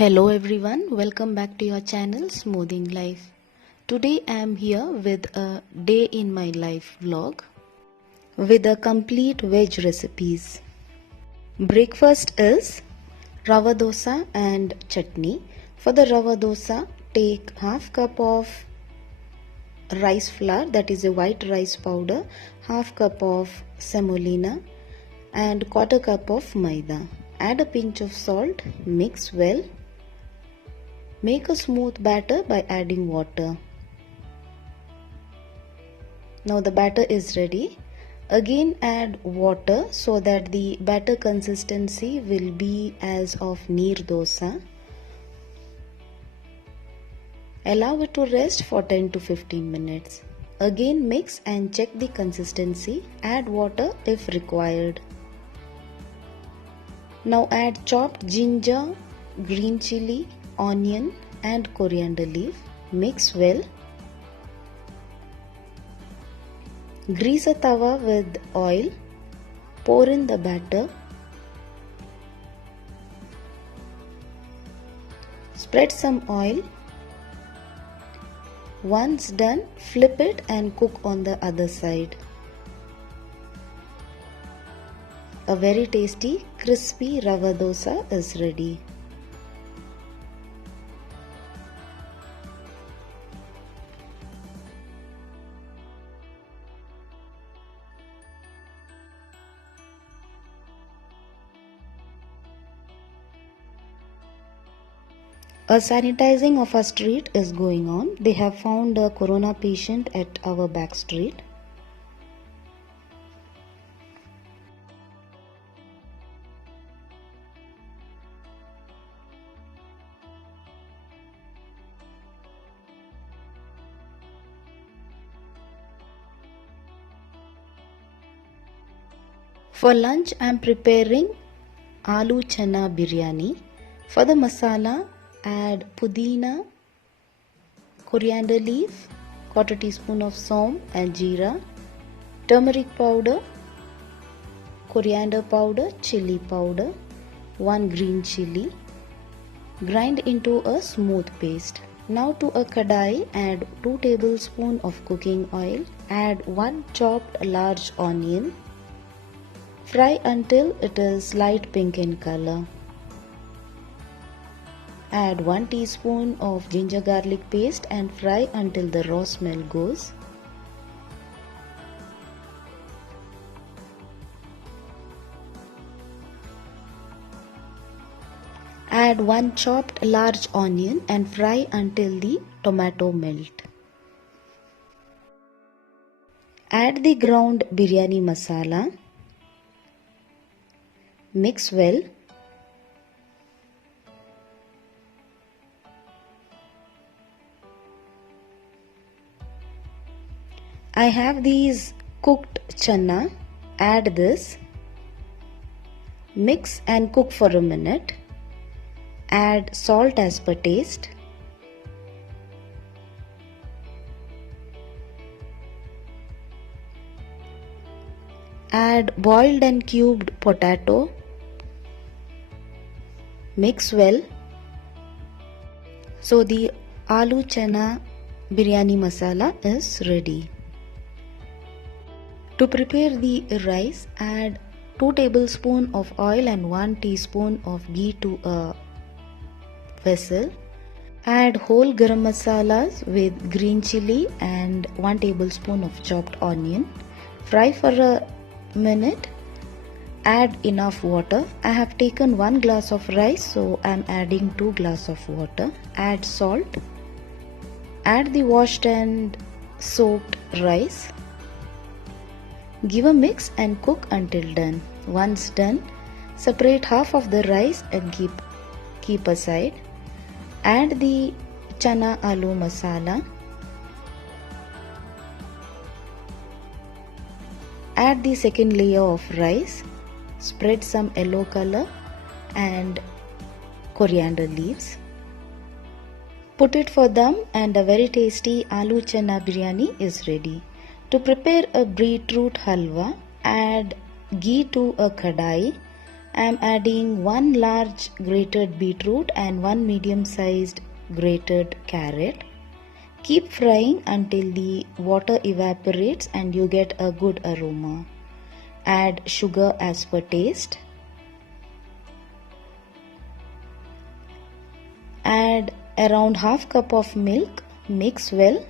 Hello everyone, welcome back to your channel Smoothing Life. Today I am here with a day in my life vlog with a complete veg recipes. Breakfast is rava dosa and chutney. For the rava dosa, take half cup of rice flour, that is a white rice powder, half cup of semolina and quarter cup of maida. Add a pinch of salt, mix well. Make a smooth batter by adding water. Now the batter is ready. Again add water so that the batter consistency will be as of neer dosa. Allow it to rest for 10 to 15 minutes. Again mix and check the consistency. Add water if required. Now add chopped ginger, green chili, onion and coriander leaf. Mix well. Grease a tawa with oil. Pour in the batter. Spread some oil. Once done, flip it and cook on the other side. A very tasty, crispy rava dosa is ready. A sanitizing of our street is going on. They have found a corona patient at our back street. For lunch I am preparing aloo chana biryani. For the masala, add pudina, coriander leaf, quarter teaspoon of saum and jeera, turmeric powder, coriander powder, chili powder, 1 green chili. Grind into a smooth paste. Now to a kadai, add 2 tablespoons of cooking oil. Add 1 chopped large onion. Fry until it is light pink in color. Add 1 teaspoon of ginger garlic paste and fry until the raw smell goes. Add 1 chopped large onion and fry until the tomato melt. Add the ground biryani masala. Mix well. I have these cooked chana. Add this. Mix and cook for a minute. Add salt as per taste. Add boiled and cubed potato. Mix well. So the aloo chana biryani masala is ready. To prepare the rice, add 2 tablespoons of oil and 1 teaspoon of ghee to a vessel. Add whole garam masalas with green chili and 1 tablespoon of chopped onion. Fry for a minute. Add enough water. I have taken 1 glass of rice, so I am adding 2 glasses of water. Add salt. Add the washed and soaked rice. Give a mix and cook until done. Once done, separate half of the rice and keep aside. Add the chana aloo masala. Add the second layer of rice. Spread some yellow color and coriander leaves. Put it for dum and a very tasty aloo chana biryani is ready. To prepare a beetroot halwa, add ghee to a kadai. I am adding 1 large grated beetroot and 1 medium-sized grated carrot. Keep frying until the water evaporates and you get a good aroma. Add sugar as per taste. Add around half cup of milk. Mix well.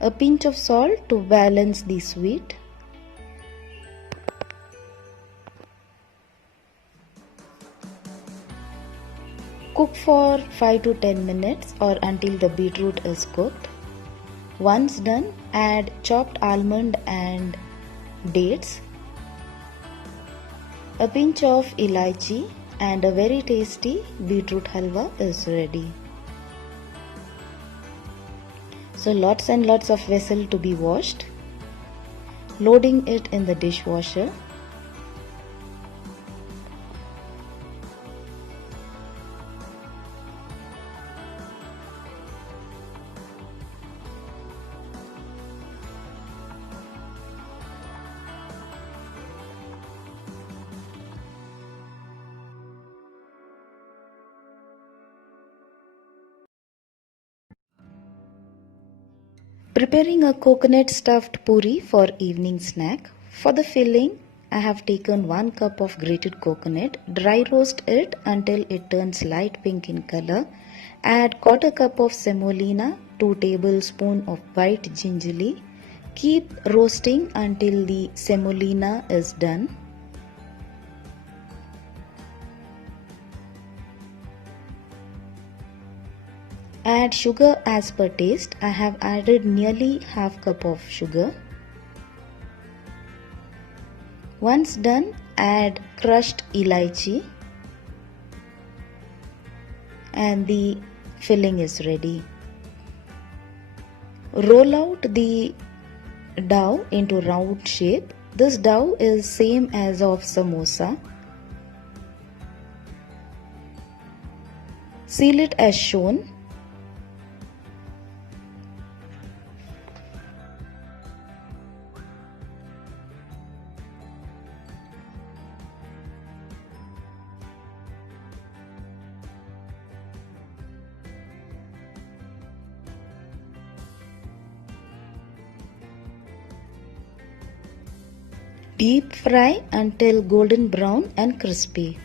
A pinch of salt to balance the sweet. Cook for 5 to 10 minutes or until the beetroot is cooked. Once done, add chopped almond and dates, a pinch of elaichi, and a very tasty beetroot halwa is ready. So lots and lots of vessel to be washed. Loading it in the dishwasher. Preparing a coconut stuffed puri for evening snack. For the filling, I have taken 1 cup of grated coconut. Dry roast it until it turns light pink in color. Add 1/4 cup of semolina, 2 tablespoons of white gingerly. Keep roasting until the semolina is done. Add sugar as per taste. I have added nearly half cup of sugar. Once done, add crushed elaichi and the filling is ready. Roll out the dough into round shape. This dough is same as of samosa. Seal it as shown. Deep fry until golden brown and crispy.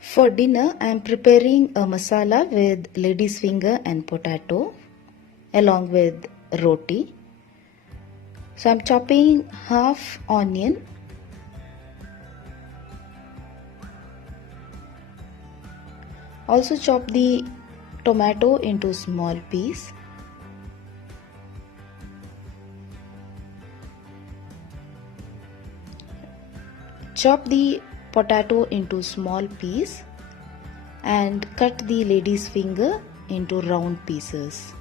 For dinner, I am preparing a masala with lady's finger and potato along with roti. So I am chopping half onion, also chop the tomato into small piece. Chop the potato into small piece and cut the lady's finger into round pieces.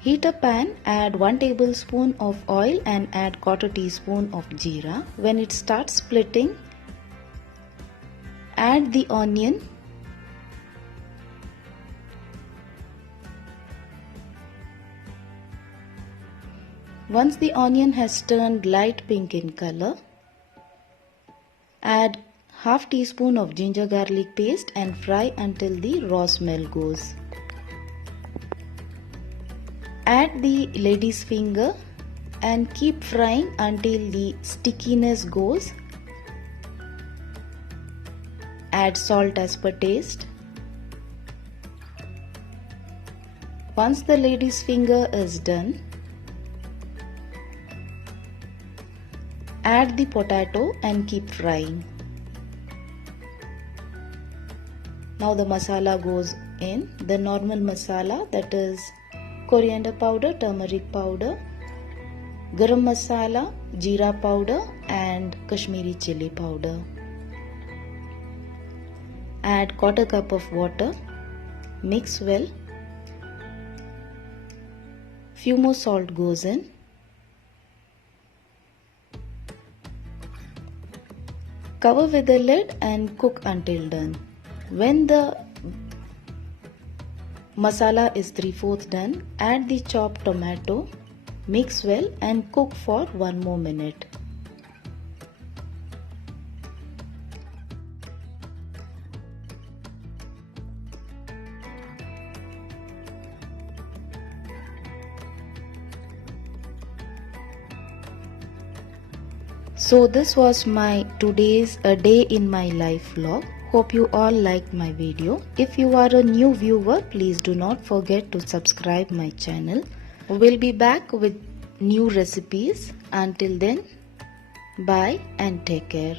Heat a pan, add 1 tablespoon of oil and add 1/4 teaspoon of jeera. When it starts splitting, add the onion. Once the onion has turned light pink in color, add half teaspoon of ginger garlic paste and fry until the raw smell goes. Add the lady's finger and keep frying until the stickiness goes. Add salt as per taste. Once the lady's finger is done, add the potato and keep frying. Now the masala goes in. The normal masala, that is coriander powder, turmeric powder, garam masala, jeera powder and Kashmiri chili powder. Add 1/4 cup of water. Mix well. Few more salt goes in. Cover with a lid and cook until done. When the masala is 3/4 done, add the chopped tomato, mix well and cook for 1 more minute. So this was my today's a day in my life vlog. Hope you all liked my video. If you are a new viewer, please do not forget to subscribe my channel. We'll be back with new recipes. Until then, bye and take care.